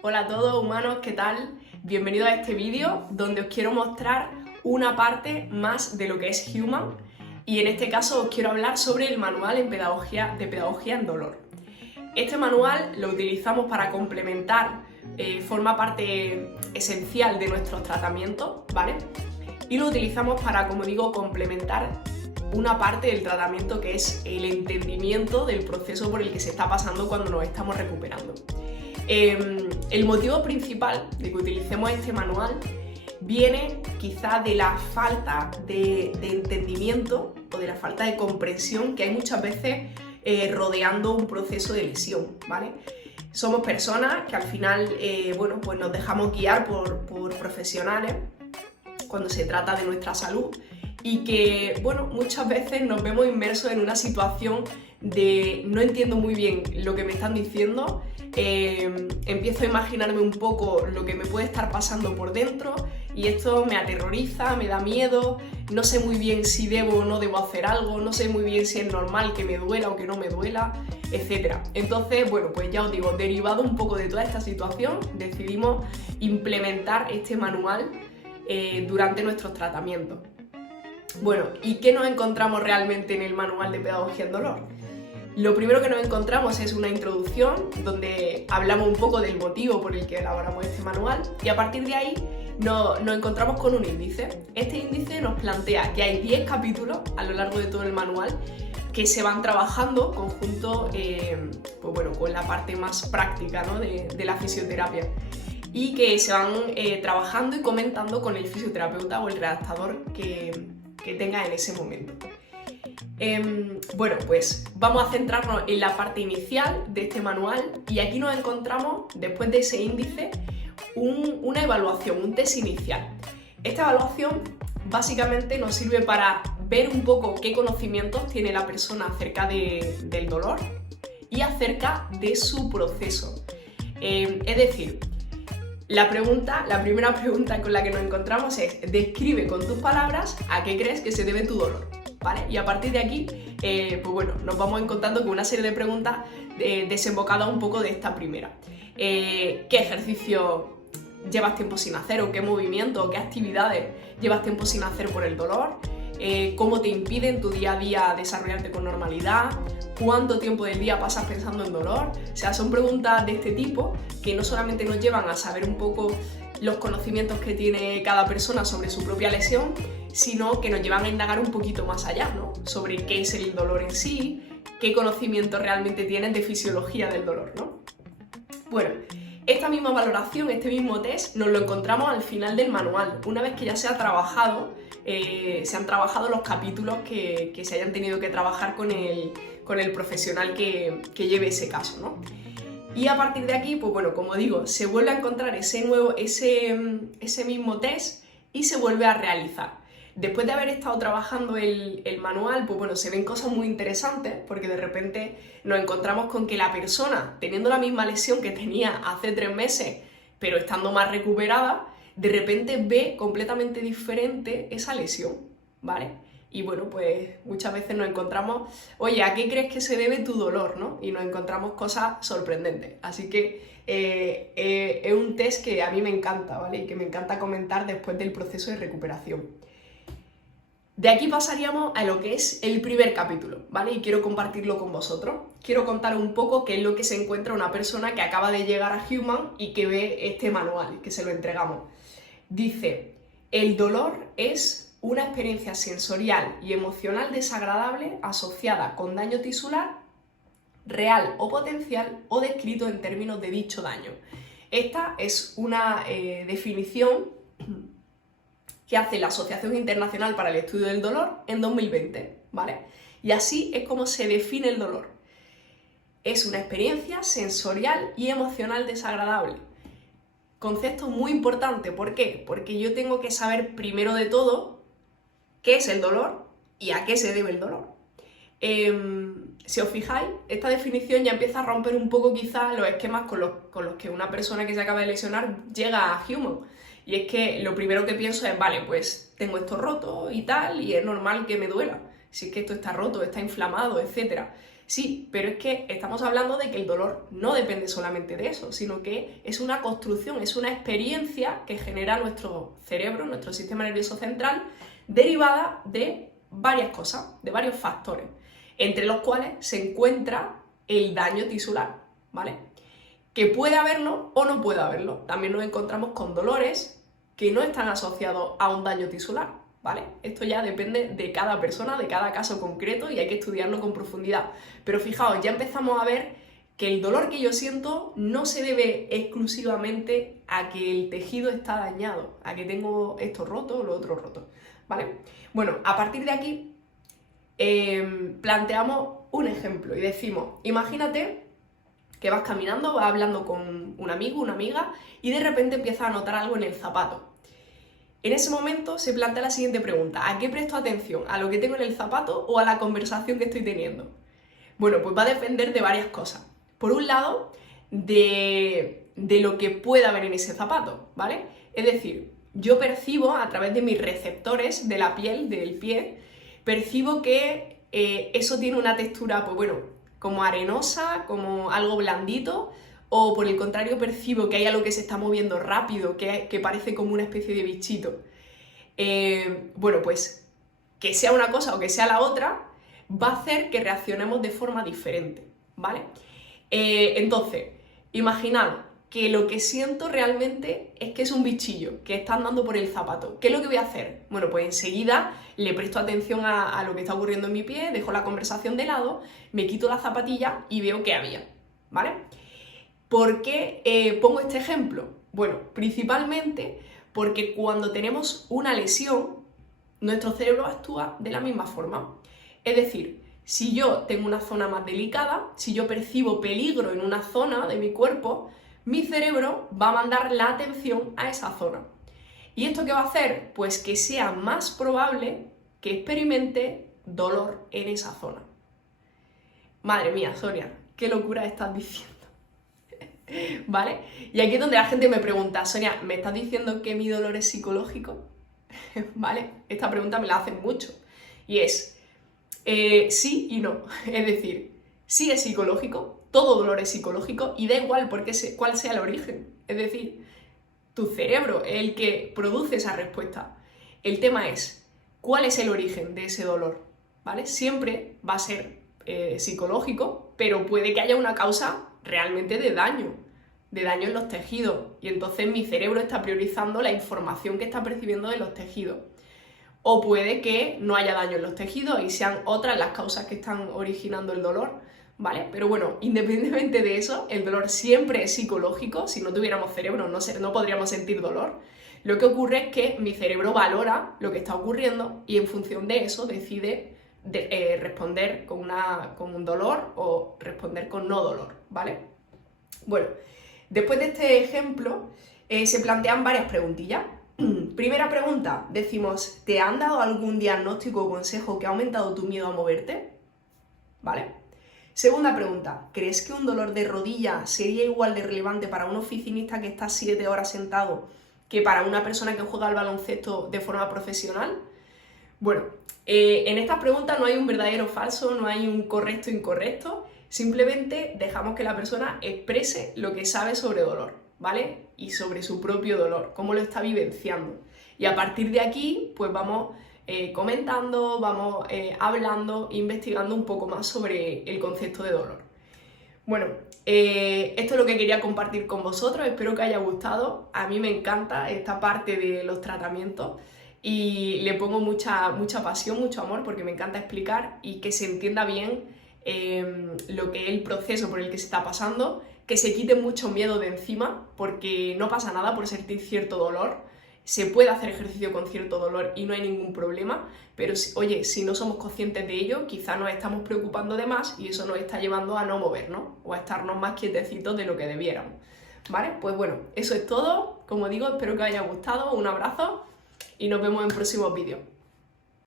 Hola a todos humanos, ¿qué tal? Bienvenidos a este vídeo donde os quiero mostrar una parte más de lo que es Human y en este caso os quiero hablar sobre el manual de pedagogía en dolor. Este manual lo utilizamos para complementar, forma parte esencial de nuestros tratamientos, ¿vale? Y lo utilizamos para, como digo, complementar una parte del tratamiento que es el entendimiento del proceso por el que se está pasando cuando nos estamos recuperando. El motivo principal de que utilicemos este manual viene quizá de la falta de entendimiento o de la falta de comprensión que hay muchas veces rodeando un proceso de lesión, ¿vale? Somos personas que al final pues nos dejamos guiar por profesionales cuando se trata de nuestra salud y que muchas veces nos vemos inmersos en una situación de no entiendo muy bien lo que me están diciendo, empiezo a imaginarme un poco lo que me puede estar pasando por dentro y esto me aterroriza, me da miedo, no sé muy bien si debo o no debo hacer algo, no sé muy bien si es normal que me duela o que no me duela, etc. Entonces, pues ya os digo, derivado un poco de toda esta situación, decidimos implementar este manual durante nuestros tratamientos. Bueno, ¿y qué nos encontramos realmente en el manual de pedagogía en dolor? Lo primero que nos encontramos es una introducción donde hablamos un poco del motivo por el que elaboramos este manual y a partir de ahí nos encontramos con un índice. Este índice nos plantea que hay 10 capítulos a lo largo de todo el manual que se van trabajando conjunto con la parte más práctica, ¿no? de la fisioterapia y que se van trabajando y comentando con el fisioterapeuta o el redactador que tenga en ese momento. Pues vamos a centrarnos en la parte inicial de este manual y aquí nos encontramos, después de ese índice, una evaluación, un test inicial. Esta evaluación básicamente nos sirve para ver un poco qué conocimientos tiene la persona acerca del dolor y acerca de su proceso. Es decir, la primera pregunta con la que nos encontramos es: describe con tus palabras a qué crees que se debe tu dolor, ¿vale? Y a partir de aquí, nos vamos encontrando con una serie de preguntas desembocadas un poco de esta primera. ¿Qué ejercicio llevas tiempo sin hacer o qué movimiento o qué actividades llevas tiempo sin hacer por el dolor? ¿Cómo te impide en tu día a día desarrollarte con normalidad? ¿Cuánto tiempo del día pasas pensando en dolor? O sea, son preguntas de este tipo que no solamente nos llevan a saber un poco los conocimientos que tiene cada persona sobre su propia lesión, sino que nos llevan a indagar un poquito más allá, ¿no? Sobre qué es el dolor en sí, qué conocimiento realmente tienes de fisiología del dolor, ¿no? Bueno, esta misma valoración, este mismo test, nos lo encontramos al final del manual, una vez que ya se han trabajado los capítulos que se hayan tenido que trabajar con el profesional que lleve ese caso, ¿no? Y a partir de aquí, como digo, se vuelve a encontrar ese mismo test y se vuelve a realizar. Después de haber estado trabajando el manual, se ven cosas muy interesantes porque de repente nos encontramos con que la persona, teniendo la misma lesión que tenía hace 3 meses, pero estando más recuperada, de repente ve completamente diferente esa lesión, ¿vale? Y pues muchas veces nos encontramos, oye, ¿a qué crees que se debe tu dolor, no? Y nos encontramos cosas sorprendentes. Así que es un test que a mí me encanta, ¿vale? Y que me encanta comentar después del proceso de recuperación. De aquí pasaríamos a lo que es el primer capítulo, ¿vale? Y quiero compartirlo con vosotros. Quiero contar un poco qué es lo que se encuentra una persona que acaba de llegar a Human y que ve este manual, que se lo entregamos. Dice: el dolor es una experiencia sensorial y emocional desagradable asociada con daño tisular, real o potencial, o descrito en términos de dicho daño. Esta es una definición que hace la Asociación Internacional para el Estudio del Dolor en 2020, ¿vale? Y así es como se define el dolor. Es una experiencia sensorial y emocional desagradable. Concepto muy importante, ¿por qué? Porque yo tengo que saber primero de todo qué es el dolor y a qué se debe el dolor. Si os fijáis, esta definición ya empieza a romper un poco quizás los esquemas con los que una persona que se acaba de lesionar llega a Human. Y es que lo primero que pienso es, vale, pues tengo esto roto y tal, y es normal que me duela. Si es que esto está roto, está inflamado, etc. Sí, pero es que estamos hablando de que el dolor no depende solamente de eso, sino que es una construcción, es una experiencia que genera nuestro cerebro, nuestro sistema nervioso central, derivada de varias cosas, de varios factores, entre los cuales se encuentra el daño tisular, ¿vale? Que puede haberlo o no puede haberlo. También nos encontramos con dolores que no están asociados a un daño tisular, ¿vale? Esto ya depende de cada persona, de cada caso concreto y hay que estudiarlo con profundidad. Pero fijaos, ya empezamos a ver que el dolor que yo siento no se debe exclusivamente a que el tejido está dañado, a que tengo esto roto o lo otro roto, ¿vale? Bueno, a partir de aquí planteamos un ejemplo y decimos, imagínate que vas caminando, vas hablando con un amigo, una amiga y de repente empiezas a notar algo en el zapato. En ese momento se plantea la siguiente pregunta, ¿a qué presto atención? ¿A lo que tengo en el zapato o a la conversación que estoy teniendo? Bueno, pues va a depender de varias cosas. Por un lado, de lo que pueda haber en ese zapato, ¿vale? Es decir, yo percibo a través de mis receptores de la piel, del pie, percibo que eso tiene una textura, pues bueno, como arenosa, como algo blandito, o por el contrario percibo que hay algo que se está moviendo rápido, que parece como una especie de bichito. Bueno, pues que sea una cosa o que sea la otra, va a hacer que reaccionemos de forma diferente, ¿vale? Entonces, imaginad que lo que siento realmente es que es un bichillo que está andando por el zapato. ¿Qué es lo que voy a hacer? Bueno, pues enseguida le presto atención a lo que está ocurriendo en mi pie, dejo la conversación de lado, me quito la zapatilla y veo qué había, ¿vale? ¿Por qué pongo este ejemplo? Bueno, principalmente porque cuando tenemos una lesión, nuestro cerebro actúa de la misma forma. Es decir, si yo tengo una zona más delicada, si yo percibo peligro en una zona de mi cuerpo, mi cerebro va a mandar la atención a esa zona. ¿Y esto qué va a hacer? Pues que sea más probable que experimente dolor en esa zona. Madre mía, Sonia, qué locura estás diciendo. ¿Vale? Y aquí es donde la gente me pregunta, Sonia, ¿me estás diciendo que mi dolor es psicológico? ¿Vale? Esta pregunta me la hacen mucho. Y es, sí y no. Es decir, sí es psicológico, todo dolor es psicológico y da igual cuál sea el origen. Es decir, tu cerebro es el que produce esa respuesta. El tema es, ¿cuál es el origen de ese dolor? ¿Vale? Siempre va a ser psicológico, pero puede que haya una causa realmente de daño en los tejidos y entonces mi cerebro está priorizando la información que está percibiendo de los tejidos. O puede que no haya daño en los tejidos y sean otras las causas que están originando el dolor, ¿vale? Pero bueno, independientemente de eso, el dolor siempre es psicológico. Si no tuviéramos cerebro no podríamos sentir dolor. Lo que ocurre es que mi cerebro valora lo que está ocurriendo y en función de eso decide responder con un dolor o responder con no dolor, ¿vale? Bueno, después de este ejemplo se plantean varias preguntillas. Primera pregunta, decimos, ¿te han dado algún diagnóstico o consejo que ha aumentado tu miedo a moverte? ¿Vale? Segunda pregunta, ¿crees que un dolor de rodilla sería igual de relevante para un oficinista que está 7 horas sentado que para una persona que juega al baloncesto de forma profesional? Bueno, en estas preguntas no hay un verdadero o falso, no hay un correcto o incorrecto, simplemente dejamos que la persona exprese lo que sabe sobre dolor, ¿vale? Y sobre su propio dolor, cómo lo está vivenciando. Y a partir de aquí, pues vamos comentando, vamos hablando, investigando un poco más sobre el concepto de dolor. Bueno, esto es lo que quería compartir con vosotros, espero que haya gustado. A mí me encanta esta parte de los tratamientos y le pongo mucha pasión, mucho amor, porque me encanta explicar y que se entienda bien lo que es el proceso por el que se está pasando, que se quite mucho miedo de encima, porque no pasa nada por sentir cierto dolor, se puede hacer ejercicio con cierto dolor y no hay ningún problema, pero oye, si no somos conscientes de ello, quizá nos estamos preocupando de más y eso nos está llevando a no movernos o a estarnos más quietecitos de lo que debiéramos, ¿vale? Pues bueno, eso es todo, como digo, espero que os haya gustado, un abrazo y nos vemos en próximos vídeos.